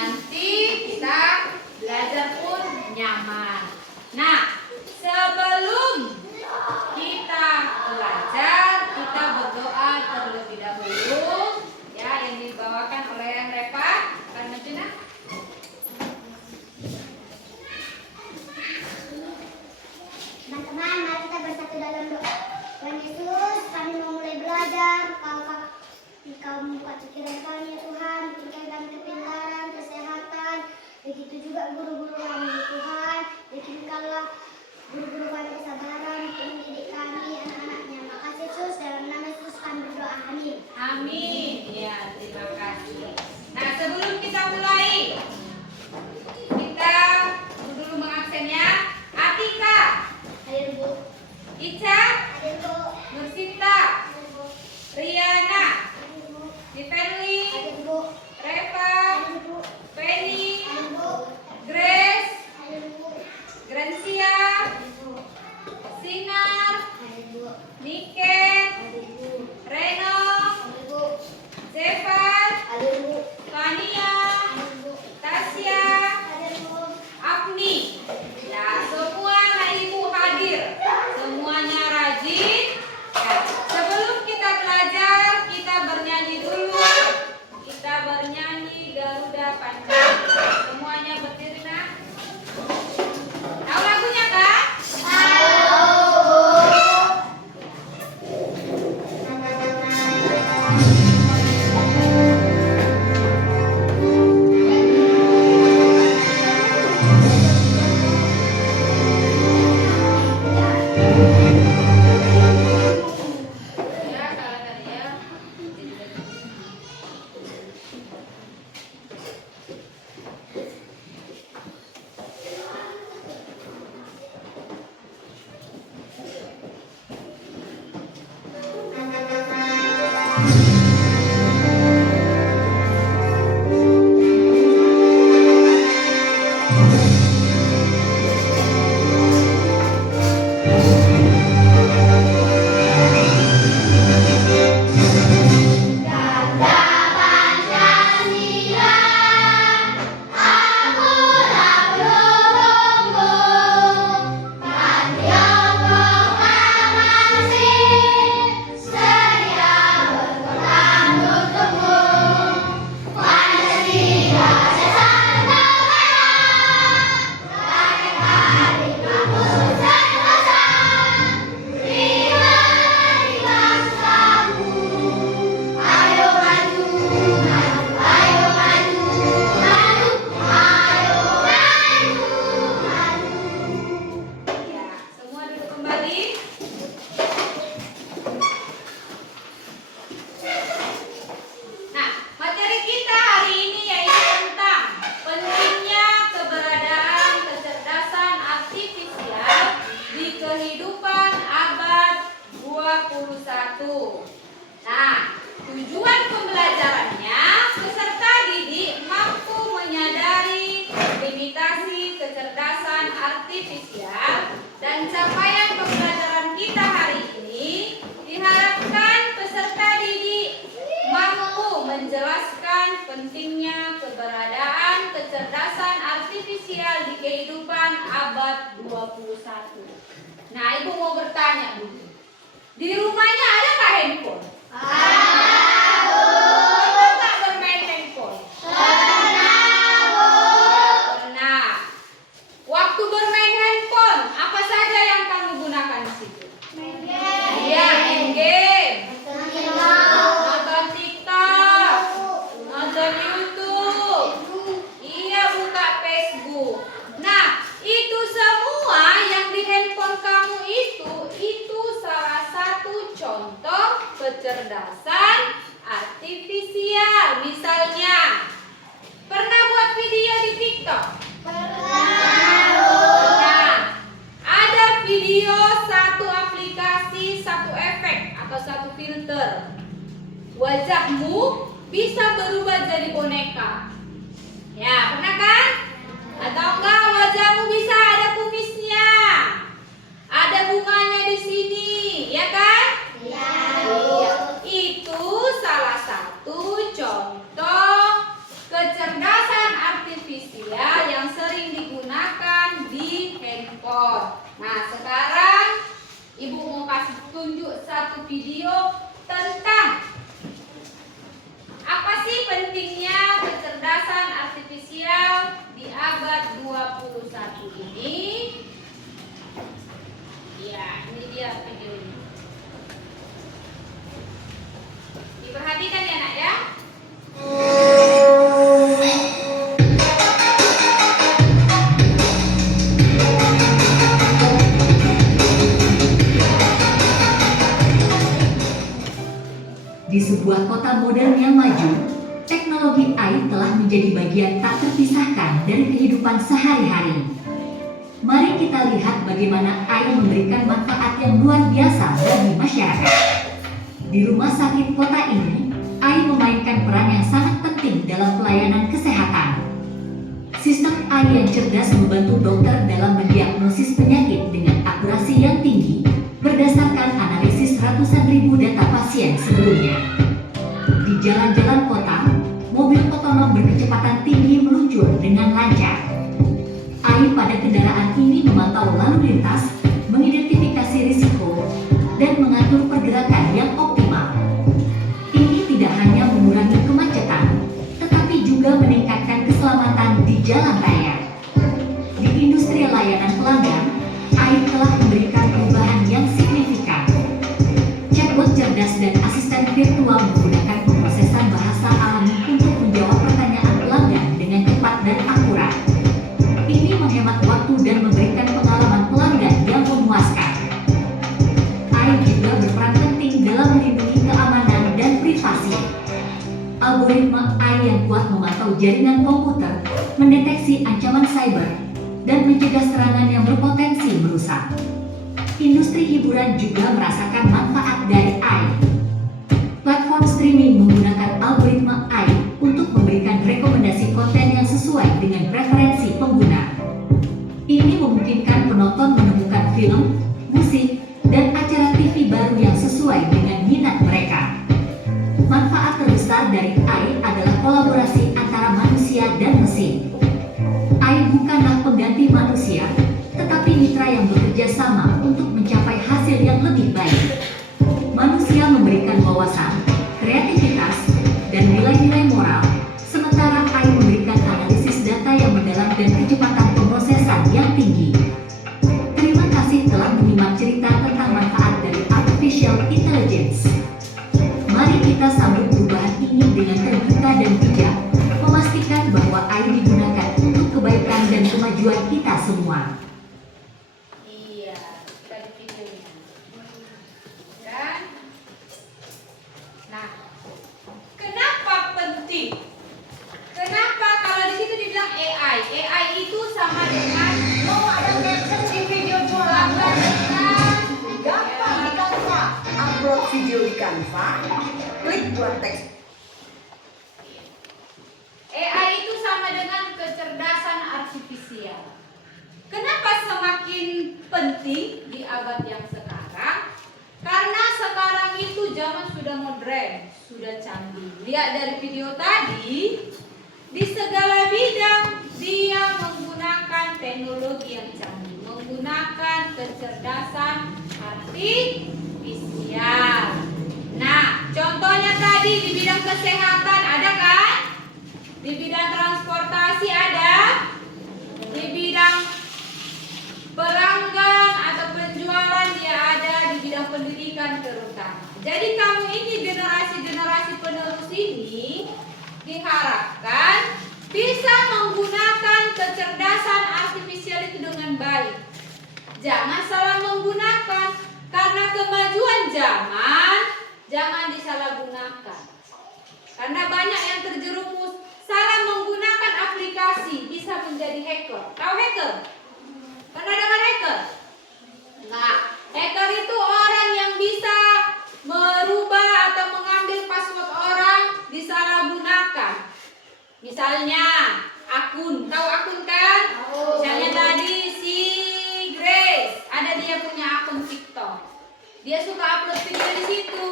nanti kita belajar pun nyaman. Nah, sebelum kita belajar, kita berdoa terlebih dahulu. Ya, yang dibawakan oleh yang Reva. Karena Cina. Teman-teman, mari kita bersatu dalam doa. Tuhan Yesus, kami mau mulai belajar. Engkau membuka pikiran kami, ya Tuhan. Berikan kami kepintaran, kesehatan. Begitu juga guru-guru kami, ya Tuhan. Berikanlah guru-guru kami kesabaran untuk mendidik kami, anak-anaknya. Makasih Yesus, dalam nama Yesus kami berdoa. Amin. Amin. Ya, terima kasih. Nah, sebelum kita mulai, kita dulu mengabsennya. Atika, Hadir Bu. Ica, Hadir Bu. Nursita, Hadir Bu. Riana, Hadir Bu. Dipenli, Hadir Bu. Reva, Hadir Bu. Penny, Hadir Bu. Grace, Hadir Bu. Grancia, Hadir Bu. Sinar, Hadir Bu. Niken, Hadir Bu. Reno, Hadir Bu. Zefat, Hadir Bu. Tania, Hadir Bu. Tasya, Hadir Bu. Afni. Ya, semua anak ibu hadir. Semuanya rajin. Ya, sebelum kita belajar, kita bernyanyi dulu. Kita bernyanyi Garuda Pancasila. Semuanya berdiri, nak. Tahu lagunya, Kak? Ya, salah tadi ya. Ya, semua duduk kembali. Nah, materi kita hari ini yaitu tentang pentingnya keberadaan kecerdasan artifisial di kehidupan abad 21. Nah, tujuan pembelajarannya peserta didik mampu menyadari limitasi kecerdasan artifisial dan capaian pembelajaran kita hari ini diharapkan peserta didik mampu menjelaskan pentingnya keberadaan kecerdasan artifisial di kehidupan abad 21. Nah, Ibu mau bertanya dulu. Di rumahnya adakah handphone? Pernah nggak bermain handphone? Pernah. Waktu bermain handphone, apa saja yang kamu gunakan di situ? Iya, main game. Nonton TikTok, nonton YouTube. Iya, buka Facebook. Nah, itu semua yang di handphone kamu itu salah satu contoh kecerdasan artifisial. Misalnya, pernah buat video di TikTok? Pernah. Ada video satu aplikasi, satu efek atau satu filter. Wajahmu bisa berubah jadi boneka. Ya, pernah kan? Atau enggak wajahmu bisa ada kumisnya. Ada bunganya di sini, ya kan? Iya. Itu salah satu contoh kecerdasan video tentang apa sih pentingnya kecerdasan artifisial di abad 21 ini. Ya, ini dia videonya. Diperhatikan ya nak ya. Di sebuah kota modern yang maju, teknologi AI telah menjadi bagian tak terpisahkan dari kehidupan sehari-hari. Mari kita lihat bagaimana AI memberikan manfaat yang luar biasa bagi masyarakat. Di rumah sakit kota ini, AI memainkan peran yang sangat penting dalam pelayanan kesehatan. Sistem AI yang cerdas membantu dokter dalam mendiagnosis penyakit dengan akurasi yang tinggi berdasarkan analisis ratusan ribu data pasien sebelumnya. Di jalan-jalan kota, mobil otonom berkecepatan tinggi meluncur dengan lancar. AI pada kendaraan ini memantau lalu lintas, mengidentifikasi risiko, dan mengatur pergerakan yang optimal. Ini tidak hanya mengurangi kemacetan, tetapi juga meningkatkan keselamatan di jalan raya. Di industri layanan pelanggan, AI telah memberikan perubahan yang signifikan. Chatbot cerdas dan asisten virtual menggunakan pemrosesan bahasa alami untuk menjawab pertanyaan pelanggan dengan cepat dan akurat. Ini menghemat waktu dan memberikan pengalaman pelanggan yang memuaskan. AI juga berperan penting dalam melindungi keamanan dan privasi. Algoritma AI yang kuat memantau jaringan komputer, mendeteksi ancaman cyber, dan mencegah serangan yang berpotensi merusak. Industri hiburan juga merasakan manfaat dari AI. Platform streaming menggunakan algoritma AI untuk memberikan rekomendasi konten yang sesuai dengan preferensi pengguna. Ini memungkinkan penonton menemukan film, musik, dan acara TV baru yang sesuai dengan minat mereka. Manfaat terbesar dari AI adalah kolaborasi antara manusia dan mesin. AI bukanlah pengganti manusia, tetapi mitra yang bekerja sama untuk mencapai hasil yang lebih baik. Manusia memberikan wawasan, kreativitas, dan nilai-nilai moral, sementara AI memberikan analisis data yang mendalam dan kecepatan pemrosesan yang tinggi. Terima kasih telah menyimak cerita tentang manfaat dari artificial intelligence. Mari kita sambut perubahan ini dengan terbuka dan bijak, memastikan bahwa AI digunakan untuk kebaikan dan kemajuan kita semua. Iya, kita di videonya. Dan, nah, kenapa penting? Kenapa kalau di situ dibilang AI? AI itu sama dengan Ada caption di video jualan gampang di Canva. Upload video di Canva, klik buat teks. AI itu sama dengan kecerdasan artifisial. Kenapa semakin penting di abad yang sekarang? Karena sekarang itu zaman sudah modern, sudah canggih. Lihat dari video tadi, di segala bidang dia menggunakan teknologi yang canggih, menggunakan kecerdasan artifisial. Nah, contohnya tadi di bidang kesehatan ada kan? Di bidang transportasi ada, di bidang perangkat atau penjualan dia ada, di bidang pendidikan terutama. Jadi kamu ini generasi-generasi penerus ini diharapkan bisa menggunakan kecerdasan artifisial itu dengan baik. Jangan salah menggunakan, karena kemajuan zaman jangan disalahgunakan. Karena banyak yang terjerumus salah menggunakan aplikasi, bisa menjadi hacker. Tahu hacker? Pernah dengar hacker? Nah, hacker itu orang yang bisa merubah atau mengambil password orang disalahgunakan. Misalnya akun, tahu akun kan? Misalnya tadi si Grace, ada dia punya akun TikTok. Dia suka upload video di situ.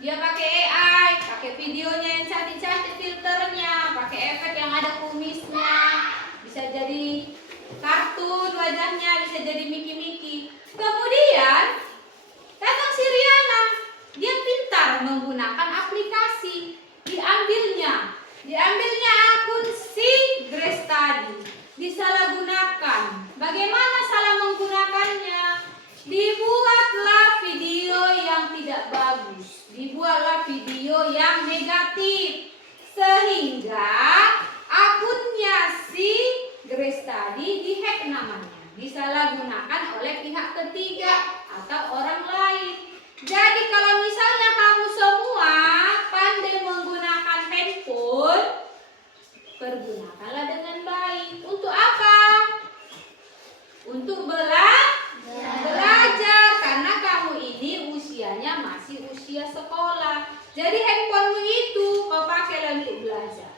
Dia pakai AI, pakai videonya yang cantik-cantik, filternya, pakai efek yang ada kumisnya, bisa jadi kartun wajahnya, bisa jadi Miki-Miki. Kemudian datang si Riana, menggunakan aplikasi. Diambilnya akun si Grace tadi. Disalahgunakan. Bagaimana salah menggunakannya? Dibuatlah video yang tidak bagus. Dibuatlah video yang negatif. Sehingga akunnya si Grace tadi dihack namanya. Disalahgunakan oleh pihak ketiga atau orang lain. Jadi kalau misalnya kamu semua pandai menggunakan handphone, pergunakanlah dengan baik. Untuk apa? Untuk belajar. Karena kamu ini usianya masih usia sekolah. Jadi handphonemu itu kau pakailah untuk belajar.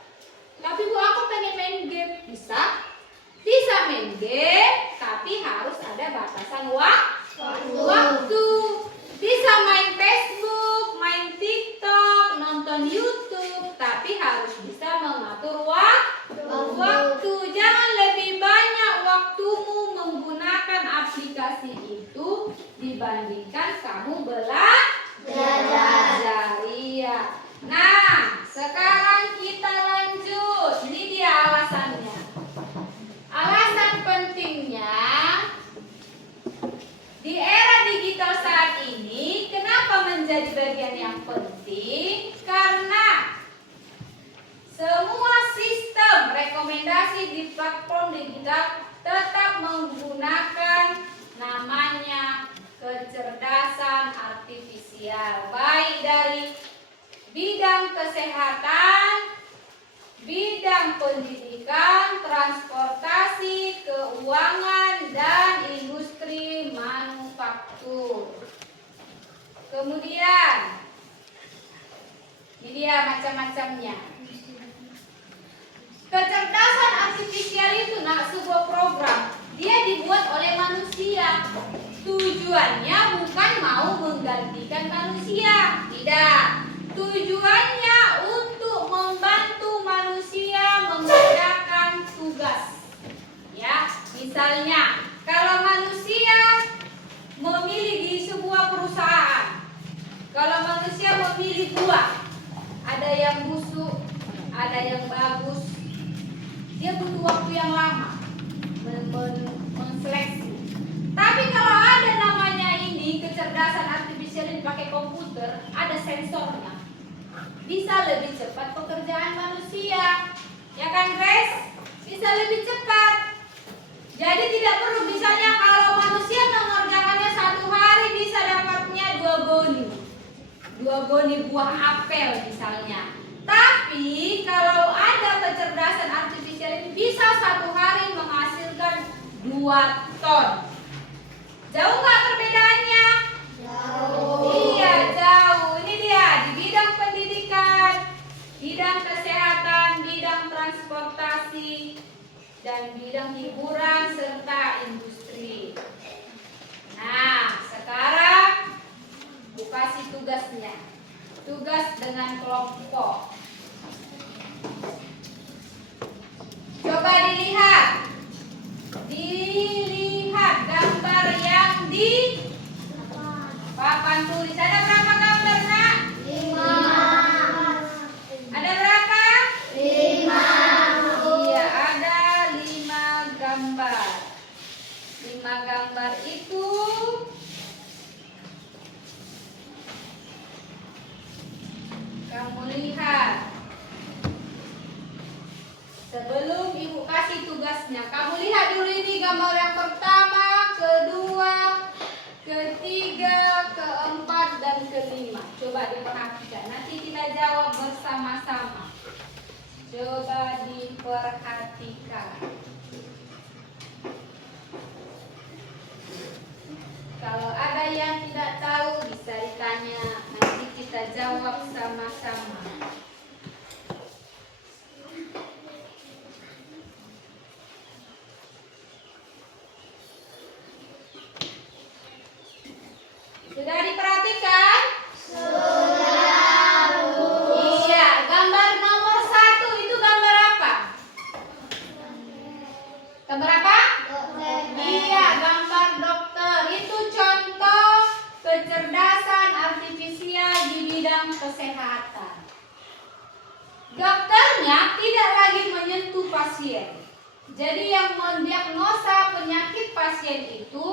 Tapi Bu, aku pengen main game. Bisa? Bisa main game, tapi harus ada batasan waktu. Bisa main Facebook, main TikTok, nonton YouTube, tapi harus bisa mengatur waktu. Jangan lebih banyak waktumu menggunakan aplikasi itu dibandingkan kamu belajar. Iya. Nah, sekarang kita lanjut. Ini dia alasannya. Alasan pentingnya di era digital saat ini, kenapa menjadi bagian yang penting? Karena semua sistem rekomendasi di platform digital tetap menggunakan namanya kecerdasan artifisial, baik dari bidang kesehatan, bidang pendidikan, transportasi, keuangan, dan industri manufaktur. Kemudian, ini dia macam-macamnya. Kecerdasan artifisial itu sebuah program. Dia dibuat oleh manusia. Tujuannya bukan mau menggantikan manusia. Tidak. Tujuannya untuk membantu manusia mengerjakan tugas. Ya, misalnya kalau manusia memilih di sebuah perusahaan, kalau manusia memilih buah, ada yang busuk, ada yang bagus, dia butuh waktu yang lama menseleksi. Tapi kalau ada namanya ini kecerdasan artifisial yang dipakai komputer, ada sensornya, bisa lebih cepat pekerjaan manusia, ya kan Grace? Bisa lebih cepat. Jadi tidak perlu, misalnya kalau manusia mengerjakannya 1 hari bisa dapatnya 2 goni buah apel misalnya. Tapi kalau ada kecerdasan artifisial ini bisa 1 hari menghasilkan 2 ton. Jauh nggak perbedaannya? Jauh. Iya, jauh. Ini dia di bidang pendidikan, bidang kesehatan, bidang transportasi, dan bidang hiburan serta industri. Nah, sekarang Bu kasih tugasnya. Tugas dengan kelompok. Coba dilihat. Dilihat gambar yang di papan tulis. Ada berapa gambar, Nak? 5. Ada berapa? 5. Iya, ada 5 gambar. 5 gambar itu kamu lihat. Sebelum Ibu kasih tugasnya, kamu lihat dulu ini gambar yang pertama, kedua, ketiga, keempat, dan kelima. Coba diperhatikan. Nanti kita jawab bersama-sama. Coba diperhatikan. Kalau ada yang tidak tahu bisa ditanya. Nanti kita jawab sama-sama. Sudah diperhatikan? Sudah. Iya, gambar nomor 1 itu gambar apa? Gambar apa? Dokter. Iya, gambar dokter. Itu contoh kecerdasan artifisial di bidang kesehatan. Dokternya tidak lagi menyentuh pasien. Jadi yang mendiagnosa penyakit pasien itu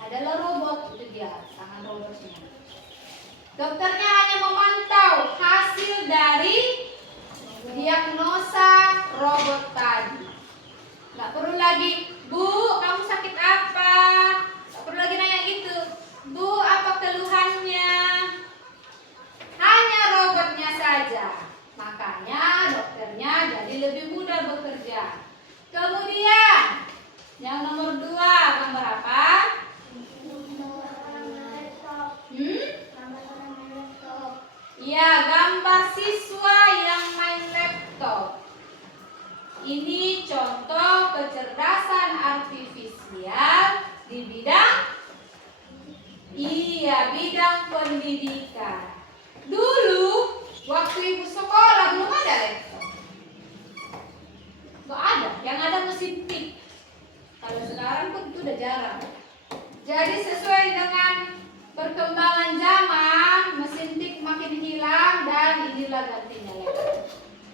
adalah robot, itu dia, tangan robotnya. Dokternya hanya memantau hasil dari diagnosa robot tadi. Nggak perlu lagi, Bu, kamu sakit apa? Nggak perlu lagi nanya gitu. Bu, apa keluhannya? Hanya robotnya saja. Makanya dokternya jadi lebih mudah bekerja. Kemudian, yang nomor 2, gambar apa? Ya, gambar siswa yang main laptop. Ini contoh kecerdasan artifisial di bidang pendidikan. Dulu waktu ibu sekolah belum ada laptop. Gak ada, yang ada mesin tik. Kalau sekarang pun itu udah jarang. Jadi sesuai dengan perkembangan zaman, mesin tik makin hilang dan inilah gantinya laptop.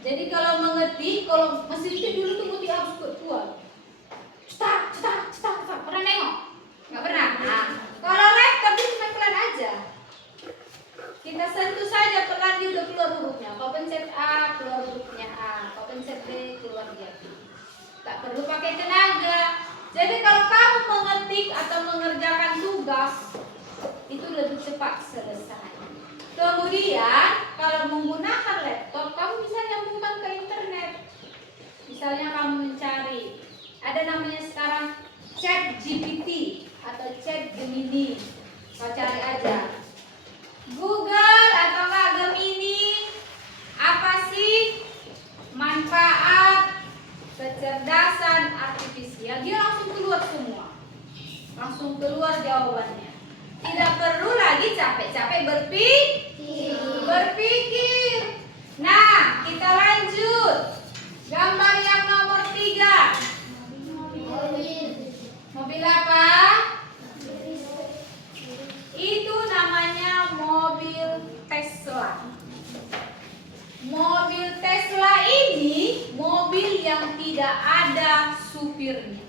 Jadi kalau mengetik, kalau mesin tik dulu tuh ngetik harus kuat. Cetak. Pernah nengok? Nggak pernah. Nah, kalau laptop itu cuma pelan aja. Kita sentuh saja pelan, dia udah keluar hurufnya. Kau pencet A, keluar hurufnya A. Kau pencet B, keluar dia. Tak perlu pakai tenaga. Jadi kalau kamu mengetik atau mengerjakan tugas, itu lebih cepat selesai. Kemudian kalau menggunakan laptop, kamu bisa nyambungkan ke internet. Misalnya kamu mencari, ada namanya sekarang Chat GPT atau Chat Gemini. Kau cari aja Google atau enggak Gemini, apa sih manfaat kecerdasan artifisial? Dia langsung keluar semua. Langsung keluar jawabannya. Tidak perlu lagi capek-capek berpikir. Nah, kita lanjut. Gambar yang nomor 3. Mobil apa? Itu namanya mobil Tesla. Mobil Tesla ini mobil yang tidak ada supirnya.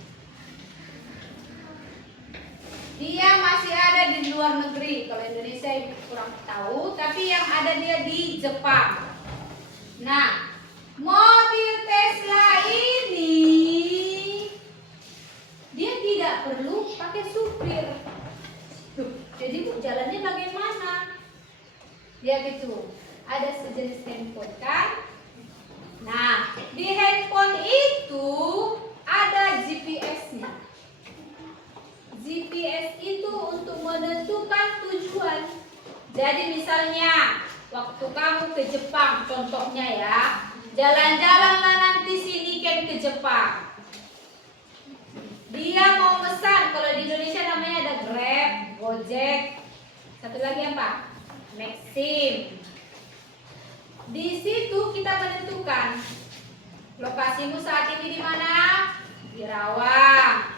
Dia masih ada di luar negeri. Kalau Indonesia ibu kurang tahu, tapi yang ada dia di Jepang. Nah, mobil Tesla ini dia tidak perlu pakai supir. Jadi jalannya bagaimana? Dia gitu. Ada sejenis handphone kan? Nah, di handphone itu ada GPS-nya. GPS itu untuk menentukan tujuan. Jadi misalnya waktu kamu ke Jepang, contohnya ya, jalan-jalanlah nanti sini kan ke Jepang. Dia mau pesan, kalau di Indonesia namanya ada Grab, Gojek, satu lagi apa? Maxim. Di situ kita menentukan lokasimu saat ini di mana? Di Rawang.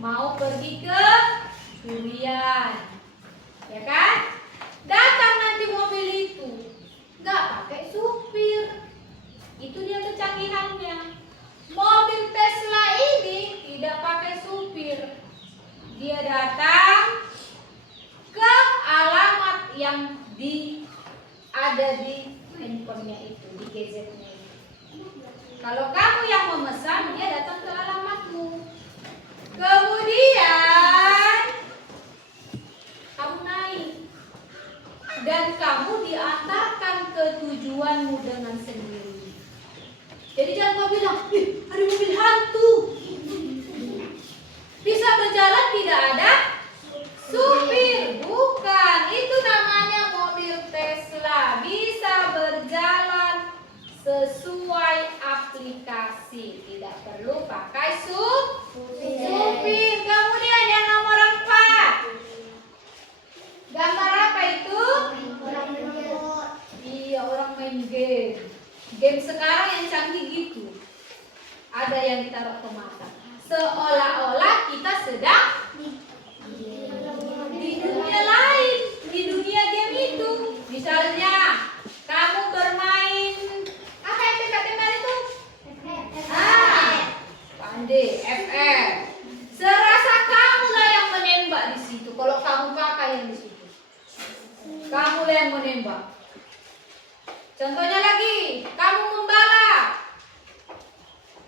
Mau pergi ke Durian, ya kan? Datang nanti mobil itu, nggak pakai supir. Itu dia kecanggihannya. Mobil Tesla ini tidak pakai supir. Dia datang ke alamat yang ada di handphonenya itu, di gadgetnya itu. Kalau kamu yang memesan, dia datang ke alamatmu. Kemudian kamu naik dan kamu diantarkan ke tujuanmu dengan sendiri. Jadi jangan kau bilang, ada mobil hantu. Bisa berjalan tidak ada supir. Bukan, itu namanya mobil Tesla. Bisa berjalan sesuai aplikasi. Tidak perlu pakai supir. Kemudian yang nomor 4. Gambar apa itu? Iya, orang main game. Game sekarang yang canggih gitu. Ada yang ditaruh ke mata. Seolah-olah kita sedang di dunia lain, di dunia game itu. Di Misalnya, kamu bermain apa yang dekat kemarin itu? Pandai, FF. Serasa kamulah yang menembak di situ. Kalau kamu pakai yang di situ, kamulah yang menembak. Contohnya lagi, kamu membalap.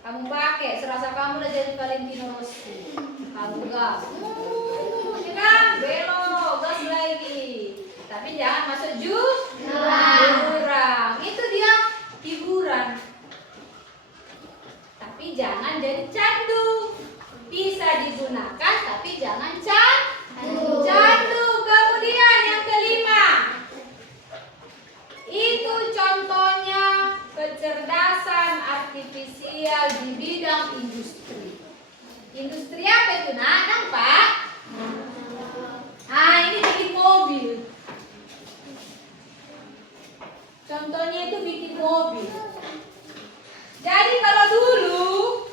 Kamu pakai, serasa kamu udah jadi Valentino Rossi. Kamu gas, ya kan? Belok, gas lagi. Tapi jangan masuk jurang. Itu dia hiburan. Tapi jangan jadi candu. Bisa digunakan, tapi jangan candu. Kemudian yang kelima, itu contohnya kecerdasan artifisial di bidang industri. Industri apa itu, nak? Nampak? Ini bikin mobil. Contohnya itu bikin mobil. Jadi kalau dulu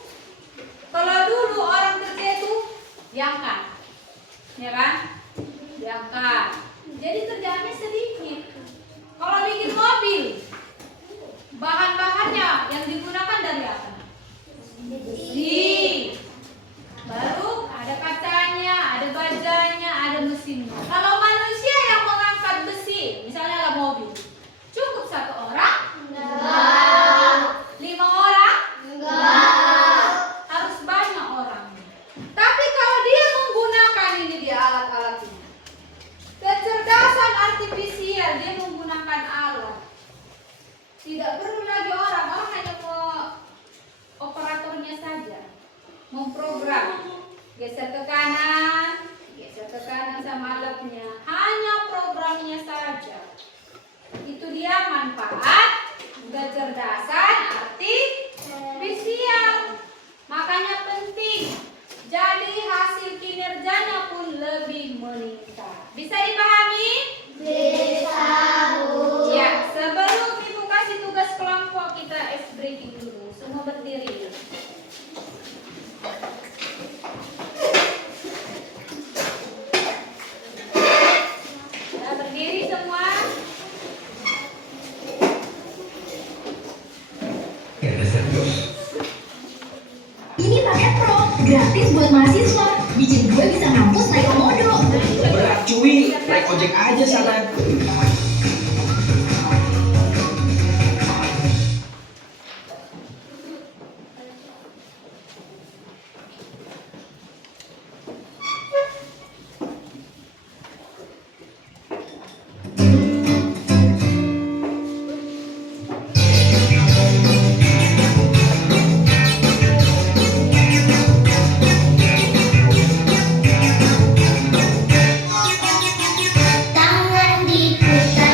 orang kerja itu diangkat, ya kan? Diangkat. Jadi kerjaannya sedikit. Kalau bikin mobil, bahan-bahannya yang digunakan dari apa? Besi. Baru ada kacanya, ada bajanya, ada mesinnya. Kalau manusia yang mengangkat besi, misalnya lah mobil, cukup 1 orang? Enggak. 5 orang? Enggak. Harus banyak orang. Tapi kalau dia menggunakan ini dia alat-alat ini, kecerdasan artifisial, dia menggunakan alat. Tidak perlu lagi orang hanya mau operatornya saja, memprogram, geser ke kanan sama alatnya, hanya programnya saja. Itu dia manfaat kecerdasan artifisial. Makanya penting, jadi hasil kinerjanya pun lebih meningkat. Bisa dipahami? Bisa, Bu. Ya, sebelum Ibu kasih tugas kelompok, kita ice breaking dulu. Semua berdiri. Sudah berdiri semua? Ini paket pro, gratis buat mahasiswa. Bikin gue bisa ngampus naik komodo. Berat cuy, naik ojek aja sana. Tangan diputar.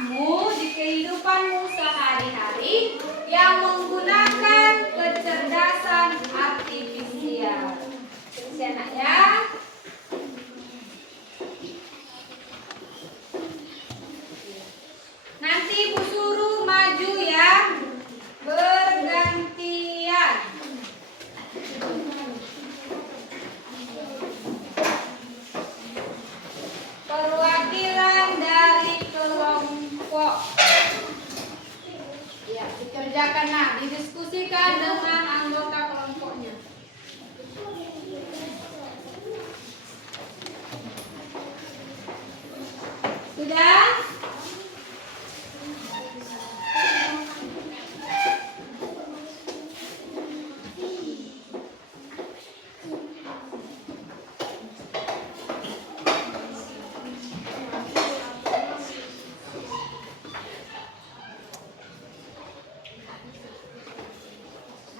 rumahmu, di kehidupanmu sehari-hari yang menggunakan kecerdasan artifisial. Terus ya nak ya. Nanti Ibu suruh maju ya, bergantian. Perwakilan dari kelompok. Ya, dikerjakan nah, didiskusikan dengan anggota kelompoknya. Sudah?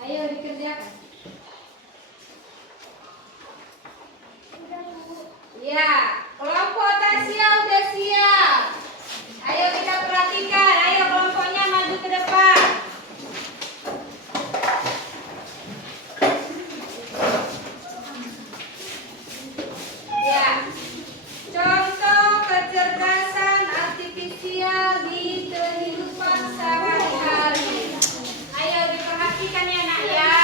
Ayo dikerjakan. Ya, kelompok Tasya udah siap. Ayo kita perhatikan. Ayo kelompoknya maju ke depan. Ya, contoh kecerdasan artifisial di kehidupan sehari-hari. Ayo diperhatikan ya nak ya.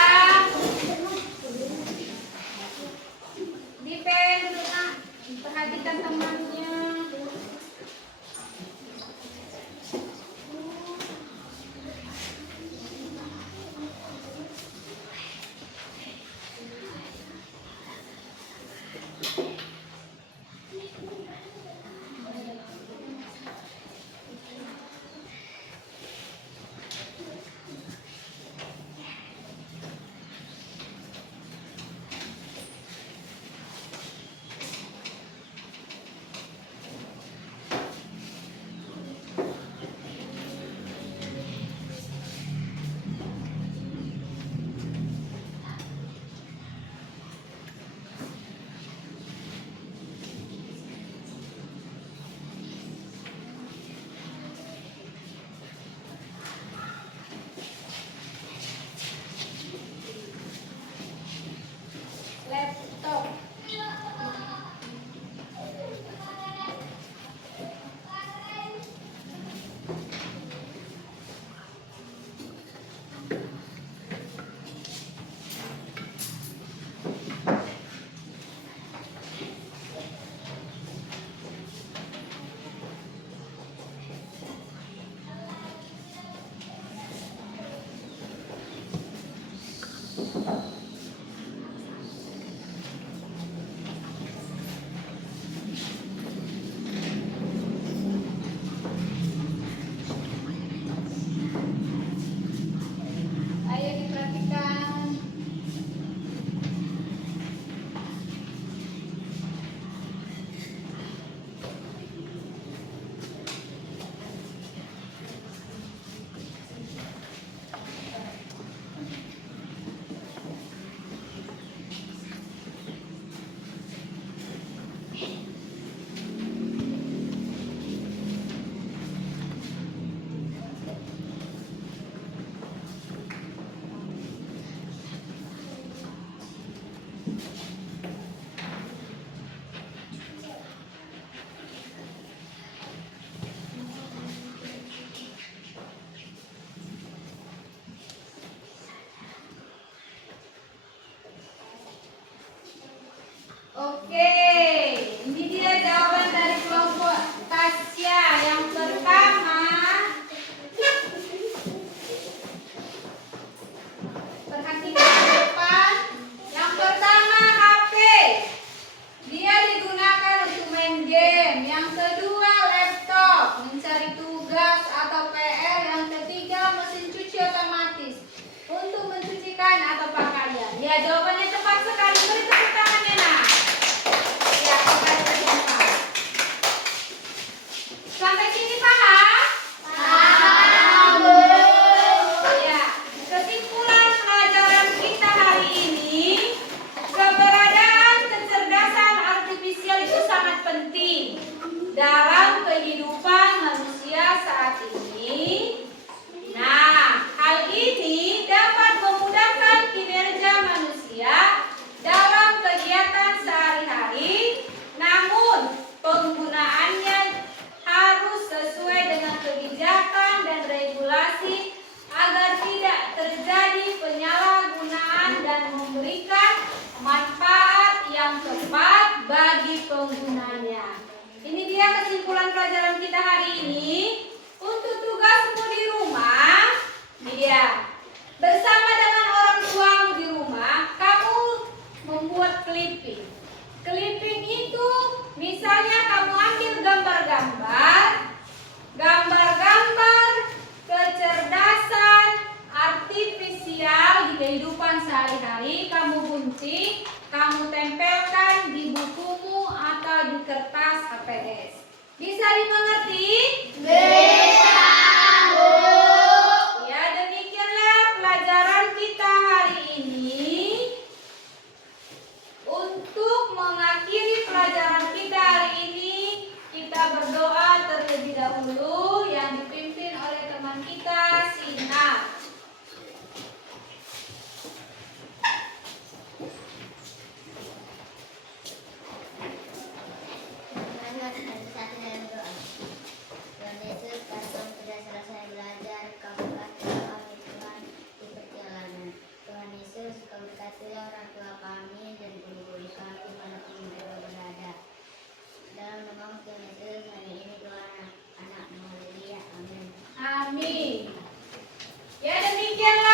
Dipen dulu nak. Perhatikan temannya. Laptop. Ayo diperhatikan. Oke, ini dia jawaban dari kelompok Tasya. Yang pertama, perhatikan ke depan. Yang pertama HP, dia digunakan untuk main game. Yang kedua laptop, mencari tugas atau PR. Yang ketiga mesin cuci otomatis untuk mencucikan atau pakaian. Ya, jawabannya tepat sekali. Beri tepuk tangannya nak. Ya, pakai terjemah. Sampai sini paham? Paham. Ya, kesimpulan pelajaran kita hari ini, keberadaan kecerdasan artifisial itu sangat penting dalam kehidupan manusia memahami. Ya demikianlah